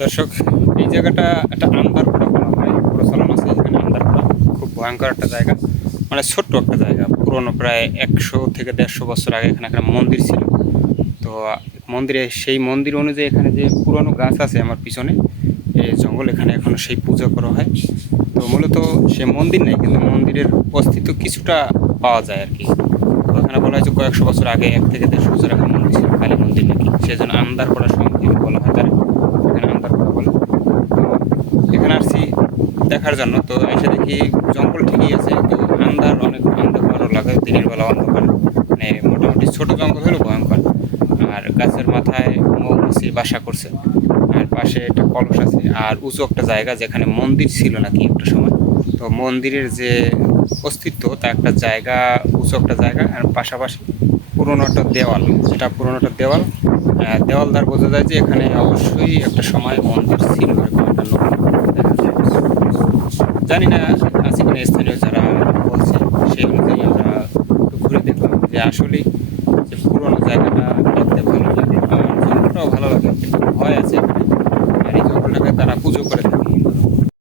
দর্শক, এই জায়গাটা একটা আন্দারপাড়া বলা হয়, প্রচলন আছে এখানে আন্দারপাড়া। খুব ভয়ঙ্কর একটা জায়গা, মানে ছোট্ট একটা জায়গা, পুরনো প্রায় 100 থেকে 150 বছর আগে এখানে একটা মন্দির ছিল। তো মন্দিরে সেই মন্দির অনুযায়ী এখানে যে পুরনো গাছ আছে আমার পিছনে, এই জঙ্গল, এখানে এখনো সেই পূজা করা হয়। তো মূলত সে মন্দির নেই, কিন্তু মন্দিরের অস্তিত্ব কিছুটা পাওয়া যায় আর কি। তো এখানে বলা হয় যে কয়েকশো বছর আগে, 1 থেকে 150 বছর আগে মন্দির ছিল, কালী মন্দির নাকি, সেজন্য আন্দারপাড়া সমিতি বলা হয় তারা, এখানে আন্দারপাড়া বলে। তো এখানে আসছি দেখার জন্য। তো এসে দেখি জঙ্গল ঠিকই আছে, তো অনেক অন্ধকারও লাগে, দিনের বেলা অন্ধকার, মানে মোটামুটি ছোট জঙ্গল হলেও ভয়ঙ্কর। আর গাছের মাথায় মৌমাছি বাসা করছে, আর পাশে একটা কলস আছে, আর উঁচু একটা জায়গা যেখানে মন্দির ছিল নাকি একটা সময়। তো মন্দিরের যে অস্তিত্ব, তা একটা জায়গা, উঁচু একটা জায়গা, আর পাশাপাশি পুরোনো একটা দেওয়াল, যেটা পুরোনো একটা দেওয়াল। দেওয়াল দ্বার বোঝা যায় যে এখানে অবশ্যই একটা সময় মন্দির ছিল, এরকম একটা নতুন দেখা যায়। জানি না আছে কিনা, স্থানীয় যারা বলছে সেই অনুযায়ী আমরা একটু ঘুরে দেখলাম যে আসলেই যে পুরোনো জায়গাটা দেখতে ভালো লাগে, আর জঙ্গলটাও ভালো লাগে, কিন্তু ভয় আছে এখানে। আর এই জঙ্গলটাকে তারা পুজো করে